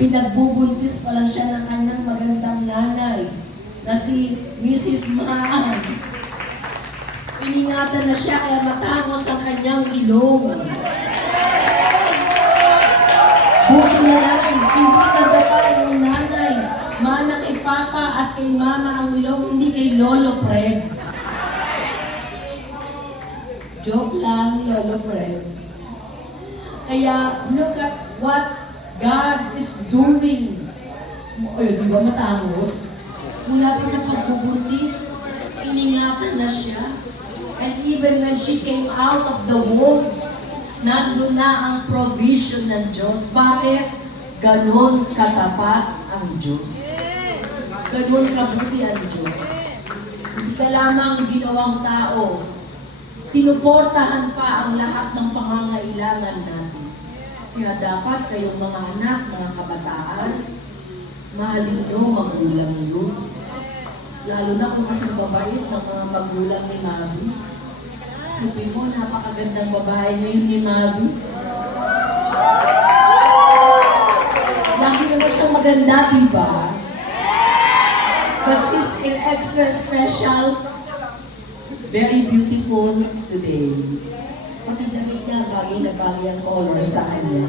Pinagbubuntis pa lang siya ng kanyang magandang nanay na si Mrs. Maan. Iningatan na siya kaya matangos ang kanyang ilong. Buti na lang, hindi nadapa yung nanay. Mana kay Papa at kay Mama ang ilong, hindi kay Lolo Fred. Joke lang, Lolo Fred. Kaya, look at what God is doing. Ay, di ba matangos? Mula pa sa pagbubuntis, iningatan na siya. And even when she came out of the womb, nandun na ang provision ng Diyos. Bakit? Ganon katapat ang Diyos. Ganon kabuti ang Diyos. Hindi ka lamang ginawang tao. Sinuportahan pa ang lahat ng pangangailangan natin. Kaya dapat kayong mga anak, mga kabataan, mahalin nyo magulang nyo. Lalo na kung kasing babait ng mga magulang ni Mami. Isipin mo, napakagandang babae ngayon ni Mami. Lagi naman siyang maganda, diba? But she's still extra special, very beautiful today. Pati damit niya, bagay na bagay ang color sa kanya.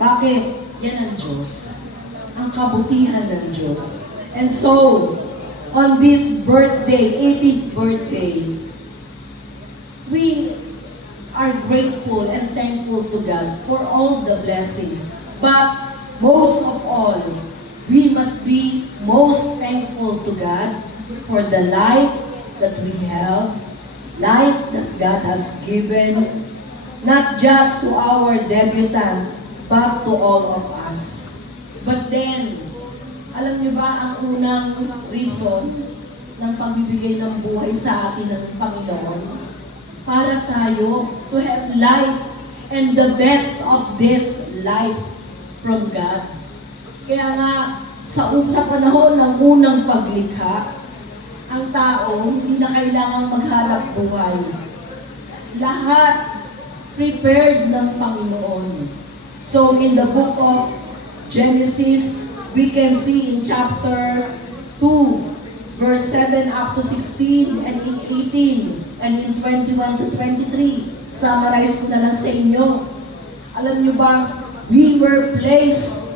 Bakit? Yan ang Diyos. Ang kabutihan ng Diyos. And so, on this birthday, 18th birthday, we are grateful and thankful to God for all the blessings. But most of all, we must be most thankful to God for the life that we have, life that God has given, not just to our debutant, but to all of us. But then, alam niyo ba ang unang reason ng pagbibigay ng buhay sa atin ng Panginoon? Para tayo to have life and the best of this life from God. Kaya nga, sa panahon ng unang paglikha, ang tao hindi na kailangang maghanap buhay. Lahat prepared ng Panginoon. So in the book of Genesis, we can see in chapter 2, verse 7 up to 16, and in 18, and in 21 to 23. Summarize ko na lang sa inyo. Alam nyo ba, we were placed,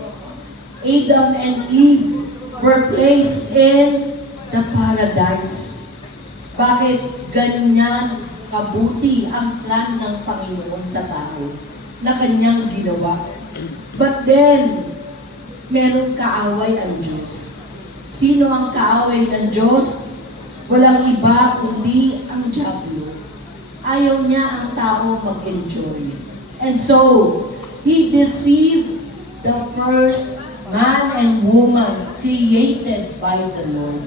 Adam and Eve were placed in the paradise. Bakit ganyan kabuti ang plan ng Panginoon sa tao na kanyang ginawa? But then, merong kaaway ang Diyos. Sino ang kaaway ng Diyos? Walang iba kundi ang diablo. Ayaw niya ang tao mag-enjoy. And so, he deceived the first man and woman created by the Lord.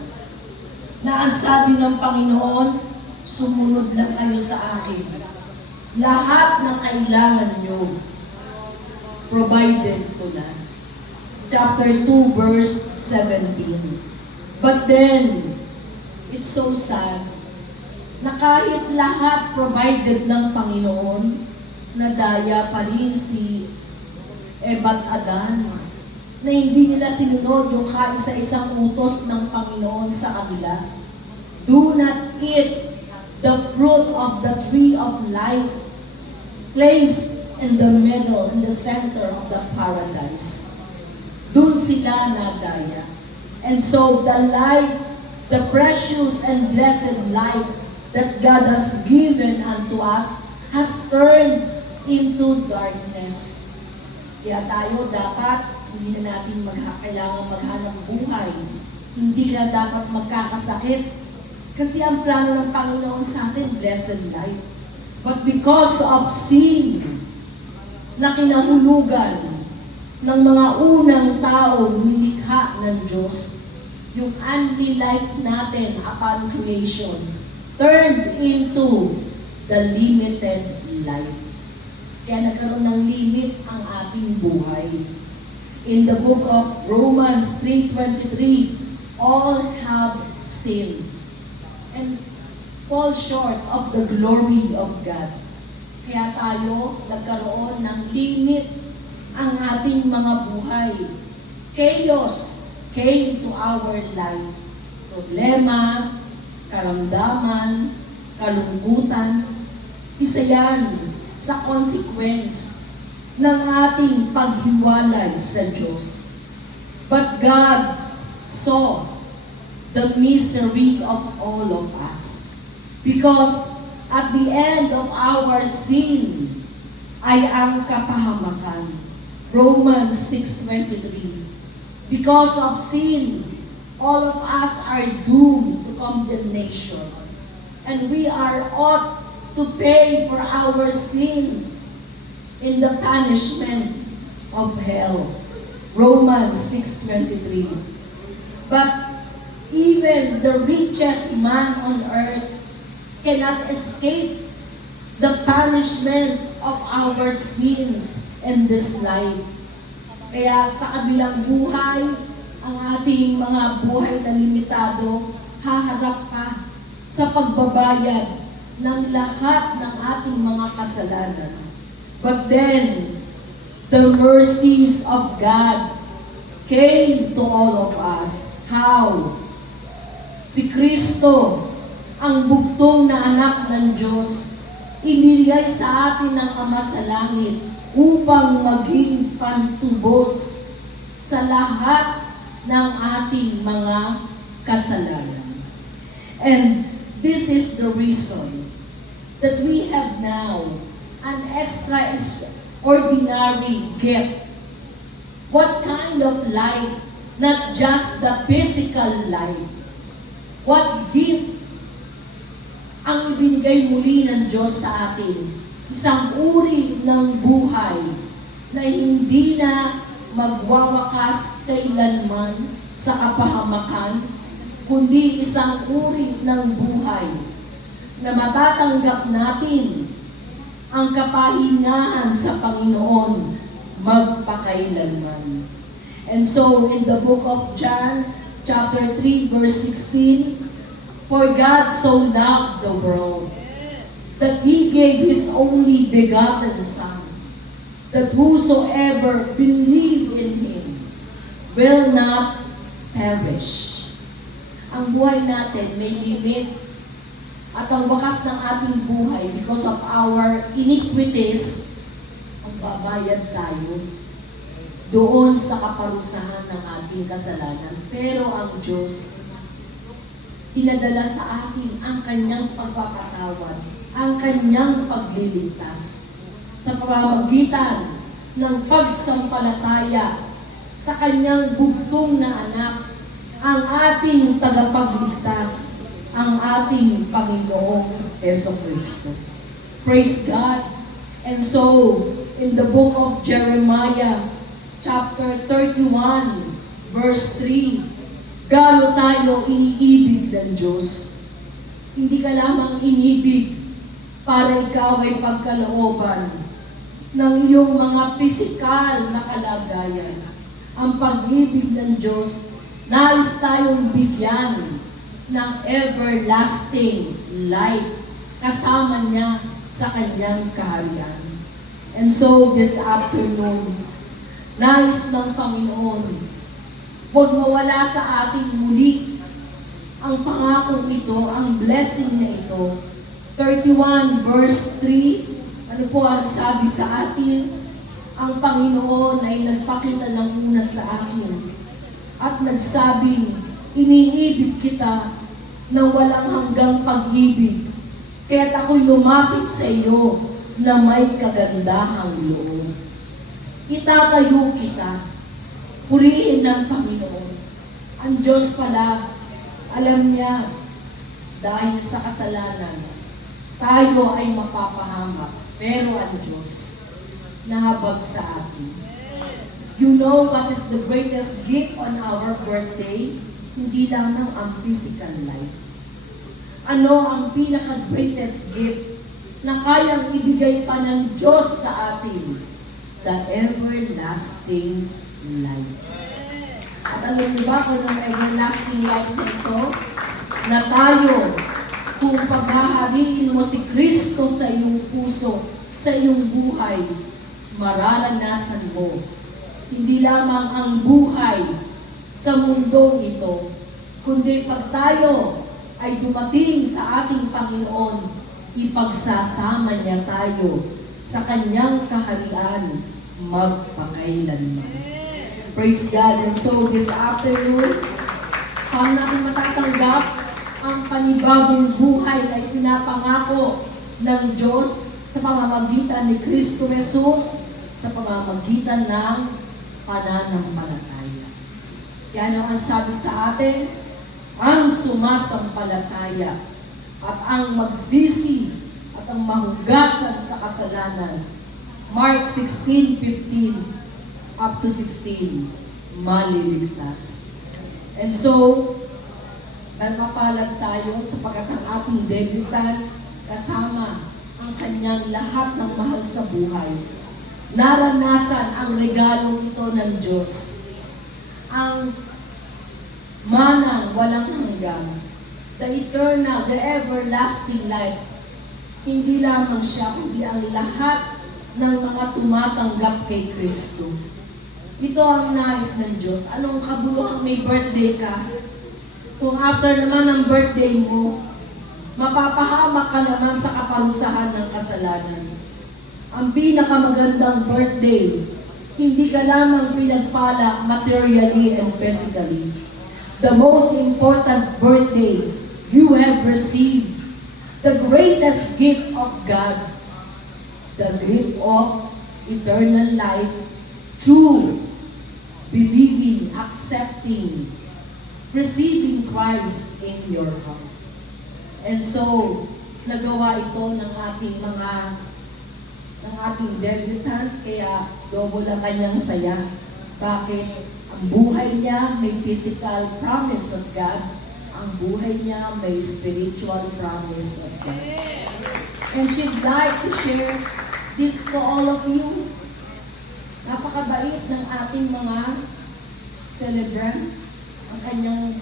Na ang sabi ng Panginoon, sumunod lang kayo sa akin. Lahat ng kailangan nyo, provided ko na. Chapter 2, verse 17. But then, it's so sad na kahit lahat provided ng Panginoon, nadaya pa rin si Eva at Adan na hindi nila sinunod yung kaisa-isang utos ng Panginoon sa kanila. Do not eat the fruit of the tree of life placed in the middle, in the center of the paradise. Doon sila nadaya. And so the life, the precious and blessed life that God has given unto us has turned into darkness. Kaya tayo dapat, hindi na natin kailangan maghanap buhay. Hindi ka dapat magkakasakit. Kasi ang plano ng Panginoon sa atin, blessed life. But because of sin, na kinahulugan ng mga unang tao nilikha ng Diyos, yung unly life natin upon creation turned into the limited life. Kaya nagkaroon ng limit ang ating buhay. In the book of Romans 3:23, all have sinned and fall short of the glory of God. Kaya tayo nagkaroon ng limit ang ating mga buhay. chaos came to our life. Problema, karamdaman, kalungkutan, isa yan sa consequence ng ating paghiwalay sa Diyos. But God saw the misery of all of us. Because at the end of our sin ay ang kapahamakan. Romans 6:23. Because of sin, all of us are doomed to condemnation. And we are ought to pay for our sins in the punishment of hell. Romans 6:23. But even the richest man on earth cannot escape the punishment of our sins in this life. Kaya sa kabilang buhay, ang ating mga buhay na limitado, haharap pa sa pagbabayad ng lahat ng ating mga kasalanan. But then, the mercies of God came to all of us. How? Si Kristo, ang bugtong na anak ng Diyos, inilagay sa atin ng Ama sa langit upang maging pantubos sa lahat ng ating mga kasalanan. And this is the reason that we have now an extraordinary gift. What kind of life? Not just the physical life. What gift ang ibinigay muli ng Diyos sa atin? Isang uri ng buhay na hindi na magwawakas kailanman sa kapahamakan, kundi isang uri ng buhay na matatanggap natin ang kapahingahan sa Panginoon magpakailanman. And so, in the book of John, chapter 3, verse 16, for God so loved the world that He gave His only begotten Son, that whosoever believe in Him will not perish. Ang buhay natin may limit at ang wakas ng ating buhay because of our iniquities, magbabayad tayo doon sa kaparusahan ng ating kasalanan. Pero ang Diyos, pinadala sa atin ang kanyang pagpapatawad, ang kanyang pagliligtas sa pamamagitan ng pagsampalataya sa kanyang bugtong na anak, ang ating tagapagligtas, ang ating Panginoong Jesucristo. Praise God! And so, in the book of Jeremiah, chapter 31, verse 3, gaano tayo iniibig ng Diyos. Hindi ka lamang inibig para ikaw ay pagkalooban ng iyong mga pisikal na kalagayan. Ang pag-ibig ng Diyos, nais tayong bigyan ng everlasting life kasama niya sa kanyang kaharian. And so, this afternoon, nais ng Panginoon, huwag mawala sa ating muli ang pangakong ito, ang blessing na ito. 31 verse 3, ano po ang sabi sa atin? Ang Panginoon ay nagpakita ng una sa akin at nagsabing, iniibig kita ng walang hanggang pag-ibig, kaya't ako'y lumapit sa iyo na may kagandahang loob. Itatayo kita, purihin ng Panginoon. Ang Diyos pala, alam niya, dahil sa kasalanan, tayo ay mapapahamak. Pero ang Diyos, nahabag sa atin. You know what is the greatest gift on our birthday? Hindi lamang ang physical life. Ano ang pinaka-greatest gift na kayang ibigay pa ng Diyos sa atin? The everlasting life. At alam niyo ba kung ang everlasting life na ito? Na tayo, kung paghahariin mo si Kristo sa iyong puso, sa iyong buhay, mararanasan mo. Hindi lamang ang buhay sa mundong ito, kundi pag tayo ay dumating sa ating Panginoon, ipagsasama niya tayo sa kanyang kaharian magpakailanman. Praise God. And so this afternoon, paano natin matatanggap ang panibagong buhay na ipinapangako ng Diyos sa pamamagitan ni Kristo Jesus, sa pamamagitan ng pananampalataya. Kaya ano ang sabi sa atin? Ang sumasampalataya at ang magsisi at ang mahugasan sa kasalanan. Mark 16:15 up to 16, maliligtas. And so, nagpapalag tayo sapagkat ang ating debutant kasama ang kanyang lahat ng mahal sa buhay. Naranasan ang regalong ito ng Diyos. Ang manang walang hanggan, the eternal, the everlasting life. Hindi lamang siya, kundi ang lahat ng mga tumatanggap kay Kristo. Ito ang nais ng Diyos. Anong kabuluhang may birthday ka? Kung after naman ng birthday mo, mapapahamak ka naman sa kaparusahan ng kasalanan. Ang pinakamagandang birthday, hindi ka lamang pinagpala materially and physically. The most important birthday you have received, the greatest gift of God, the gift of eternal life through believing, accepting, receiving Christ in your heart. And so, nagawa ito ng ating debutant, kaya double ang kanyang saya. Bakit? Ang buhay niya may physical promise of God, ang buhay niya may spiritual promise of God. And she'd like to share this to all of you. Napakabait ng ating mga celebrant, ang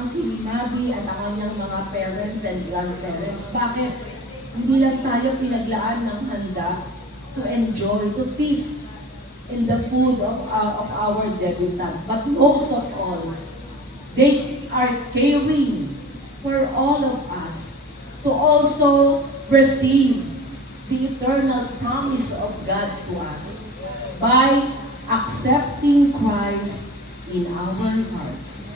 si Mabi at ang kanyang mga parents and grandparents. Bakit? Hindi lang tayo pinaglaan ng handa to enjoy, to feast in the food of our debutant. But most of all, they are caring for all of us to also receive the eternal promise of God to us by accepting Christ in our hearts.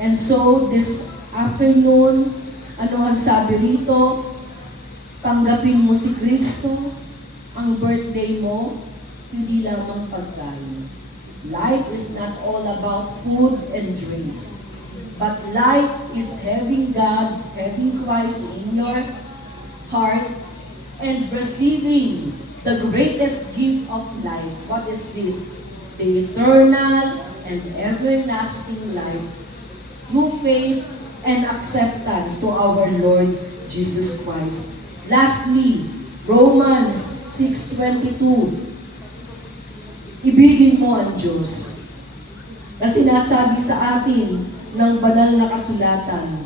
And so, this afternoon, ano ang sabi rito? Tanggapin mo si Kristo, ang birthday mo, hindi lamang pagkain. Life is not all about food and drinks. But life is having God, having Christ in your heart, and receiving the greatest gift of life. What is this? The eternal and everlasting life through faith and acceptance to our Lord Jesus Christ. Lastly, Romans 6:22. Ibigin mo ang Diyos. Na sinasabi sa atin ng banal na kasulatan,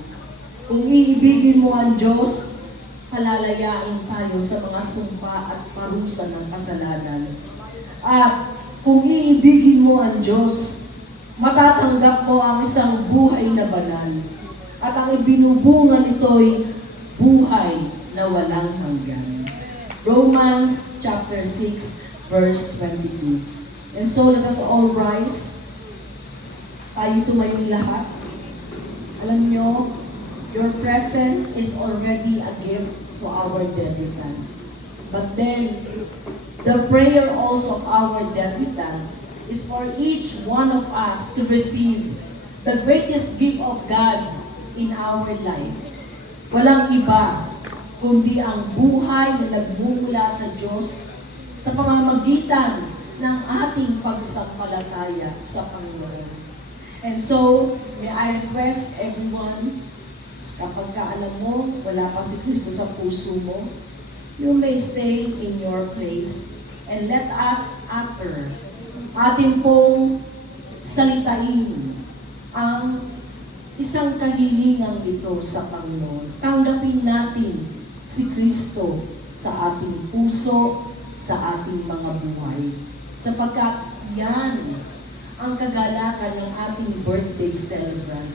kung iibigin mo ang Diyos, palalayain tayo sa mga sumpa at parusa ng kasalanan. At kung iibigin mo ang Diyos, matatanggap mo ang isang buhay na banal. At ang ibinubunga nito'y buhay na walang hanggan. Romans chapter 6, verse 22. And so let us all rise. Tayo tumayong lahat. Alam nyo, your presence is already a gift to our debutant. But then, the prayer also of our debutant is for each one of us to receive the greatest gift of God in our life. Walang iba, kundi ang buhay na nagmumula sa Diyos sa pamamagitan ng ating pagsampalataya sa Panginoon. And so, may I request everyone, kapag alam mo, wala pa si Kristo sa puso mo, you may stay in your place and let us utter atin pong salitain ang isang kahilingang ito sa Panginoon. Tanggapin natin si Kristo sa ating puso, sa ating mga buhay. Sapagkat yan ang kagalakan ng ating birthday celebrant.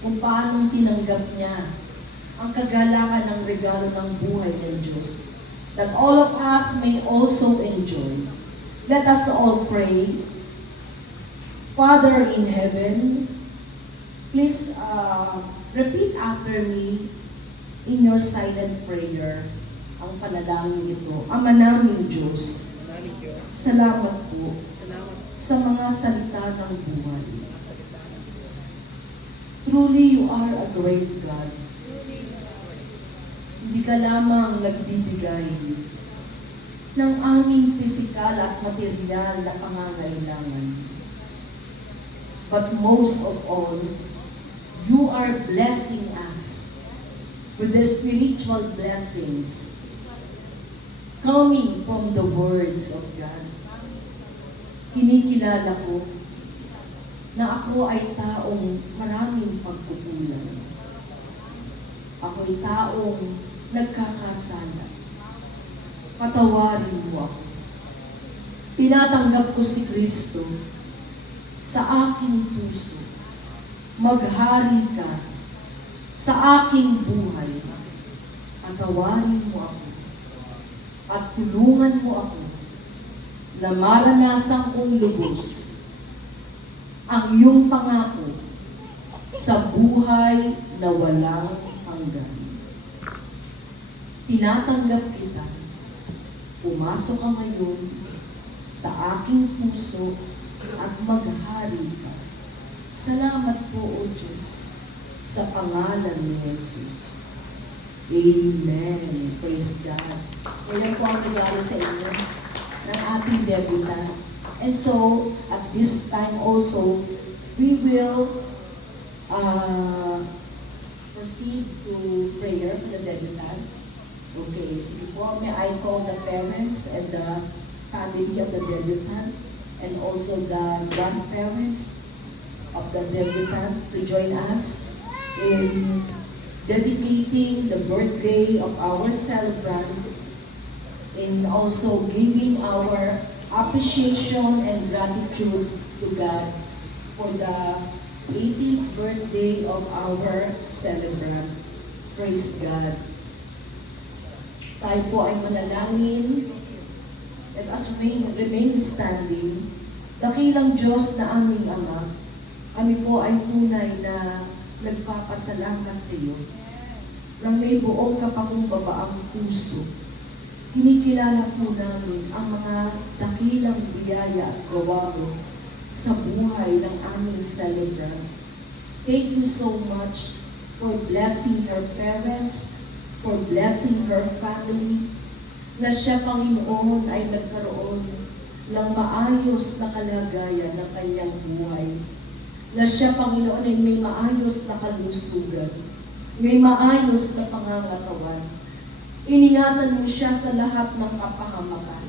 Kung paano tinanggap niya ang kagalakan ng regalo ng buhay ng Diyos, that all of us may also enjoy. Let us all pray. Father in heaven, please repeat after me in your silent prayer ang panalangin ito. Ama naming Diyos, salamat po sa mga salita ng buhay. Truly, you are a great God. Hindi ka lamang nagbibigay ng aming pisikal at material na pangangailangan. But most of all, you are blessing us with the spiritual blessings coming from the words of God. Kinikilala ko na ako ay taong maraming pagkukulang. Ako'y taong nagkakasala. Patawarin mo ako. Tinatanggap ko si Kristo sa aking puso. Maghari ka sa aking buhay. Patawarin mo ako at tulungan mo ako na maranasan kong lubos ang iyong pangako sa buhay na walang hanggan. Tinatanggap kita. Pumasok ka ngayon sa aking puso at maghari ka. Salamat po, O Diyos, sa pangalan ni Jesus. Amen. Praise God. Kaya po ang regalo sa inyo ng ating debutant. And so, at this time also, we will proceed to prayer for the debutant. Okay, sige po, may I call the parents and the family of the debutant and also the grandparents of the debutant to join us in dedicating the birthday of our celebrant, in also giving our appreciation and gratitude to God for the 18th birthday of our celebrant. Praise God. Tayo po ay manalangin. Let us remain standing. Dakilang Diyos na aming Ama, kami po ay tunay na nagpapasalamat sa iyo nang may buong kapakumbaba ang puso. Kinikilala po namin ang mga dakilang biyaya at gawa mo sa buhay ng aming celebrant. Thank you so much for blessing her parents, for blessing her family, na siya, Panginoon, ay nagkaroon ng maayos na kalagayan ng kanyang buhay. Na siya, Panginoon, ay may maayos na kalusugan, may maayos na pangangatawan. Iningatan mo siya sa lahat ng kapahamakan.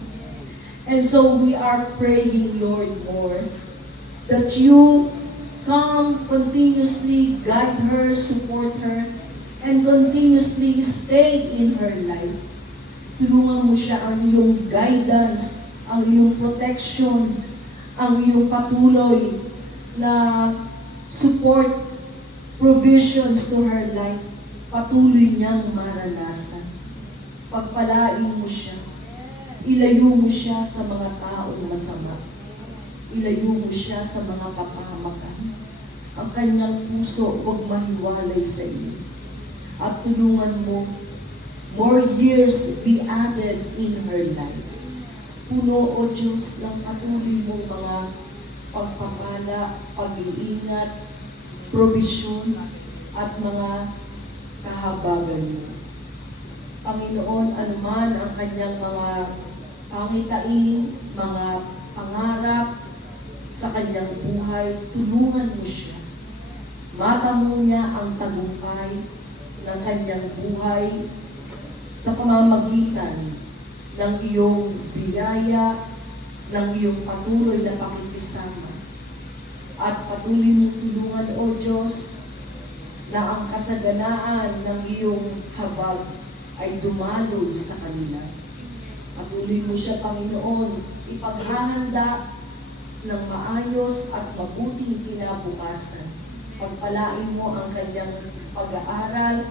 And so we are praying, Lord, more, that you come continuously, guide her, support her, and continuously stay in her life. Tulungan mo siya ang iyong guidance, ang iyong protection, ang iyong patuloy na support, provisions to her life. Patuloy niyang maranasan. Pagpalain mo siya. Ilayo mo siya sa mga taong masama. Ilayo mo siya sa mga kapahamakan. Ang kanyang puso huwag mahiwalay sa iyo. At tulungan mo, more years be added in her life. Puno, O Diyos, ng patuloy mong mga pagpapala, pag-iingat, provision, at mga kahabagan mo. Panginoon, anuman ang kanyang mga pangitain, mga pangarap sa kanyang buhay, tulungan mo siya. Matamo niya ang tagumpay ng kanyang buhay sa pamamagitan ng iyong biyaya, ng iyong patuloy na pakikisama. At patuloy mo tulungan, O Diyos, na ang kasaganaan ng iyong habag ay dumaloy sa kanila. Patuloy mo siya, Panginoon, ipaghahanda ng maayos at mabuting kinabukasan. Pagpalain mo ang kanyang pag-aaral.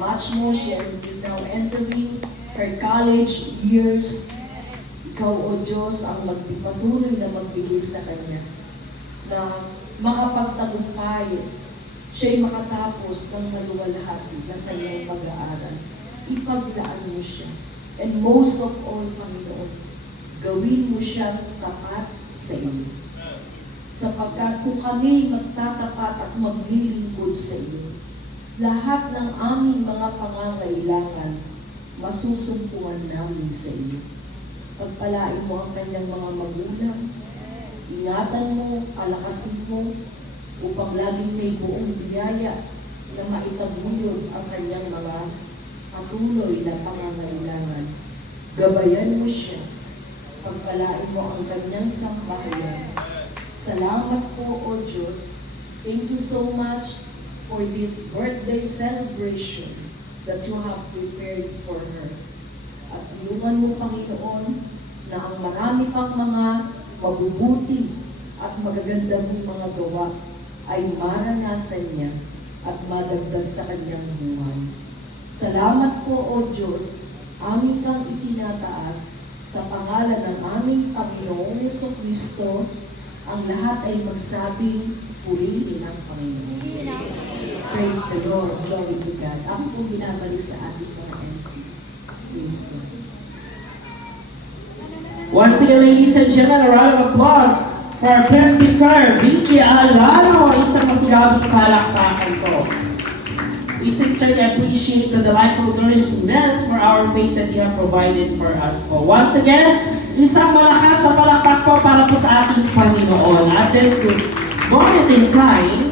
Much more, she is now entering her college years. Ikaw, O Diyos, ang patuloy na magbigay sa kanya na makapagtagumpay, siya'y makatapos ng maluwalhati ng kanyang pag-aaral. Ipaglaan mo siya. And most of all, Panginoon, gawin mo siyang tapat sa iyo. Sapagkat kung kami magtatapat at maglilingkod sa iyo, lahat ng aming mga pangangailangan, masusumpungan namin sa iyo. Pagpalain mo ang kanyang mga magulang, ingatan mo, palakasin mo, upang laging may buong biyaya na maitaguyod ang kanyang mga patuloy na pangangailangan. Gabayan mo siya. Pagpalain mo ang kanyang sambahayan. Salamat po, O Diyos. Thank you so much for this birthday celebration that you have prepared for her. At tulungan mo, Panginoon, na ang marami pang mga mabubuti at magaganda mong mga gawa ay maranasan niya at madagdag sa kanyang buhay. Salamat po, O Diyos, aming kang itinataas sa pangalan ng aming Panginoong Jesucristo. Ang lahat ay magsabing, purihin ang Panginoon. Praise the Lord. Glory to God. Ako po binabalik sa ating mga MC. Praise God. Once again, ladies and gentlemen, a round of applause for our presbyter, Vicky Alano. Isang masigabong palakpakan ko. We sincerely appreciate the delightful nourishment for our faith that you have provided for us po. Once again, isang malakas na palakpak po para po sa ating Panginoon. At this moment in time,